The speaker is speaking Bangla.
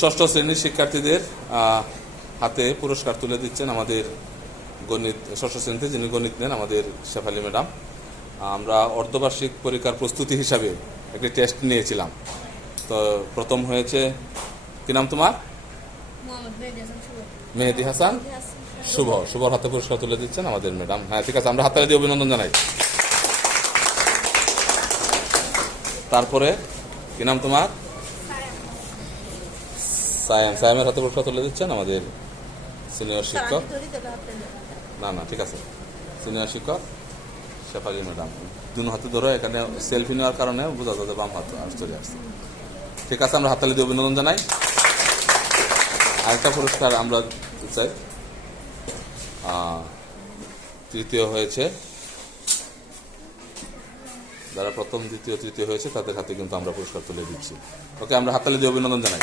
ষষ্ঠ শ্রেণীর শিক্ষার্থীদের হাতে পুরস্কার তুলে দিচ্ছেন আমাদের গণিত ষষ্ঠ শ্রেণীতে যিনি গণিত নেন আমাদের শেফালি ম্যাডাম। আমরা অর্ধবার্ষিক পরীক্ষার প্রস্তুতি হিসাবে একটি টেস্ট নিয়েছিলাম। তো প্রথম হয়েছে, কি নাম তোমার? মেহেদি হাসান শুভ। শুভর হাতে পুরস্কার তুলে দিচ্ছেন আমাদের ম্যাডাম। হ্যাঁ, ঠিক আছে, আমরা হাততালি দিয়ে অভিনন্দন জানাই। তারপরে কি নাম তোমার? সায়াম। সায়ামের হাতে পুরস্কার তুলে দিচ্ছেন আমাদের সিনিয়র শিক্ষক। না, ঠিক আছে, সিনিয়র শিক্ষক শেফালি ম্যাডাম। দুনো হাতে ধরো, এখানে সেলফি নেওয়ার কারণে বোঝা যাচ্ছে বাম হাত চলে আসছে। ঠিক আছে, আমরা হাততালি দিয়ে অভিনন্দন জানাই। আরেকটা পুরস্কার আমরা চাই, তৃতীয় হয়েছে যারা প্রথম, দ্বিতীয়, তৃতীয় হয়েছে তাদের হাতে কিন্তু আমরা পুরস্কার তুলে দিচ্ছি। ওকে, আমরা হাততালি দিয়ে অভিনন্দন জানাই।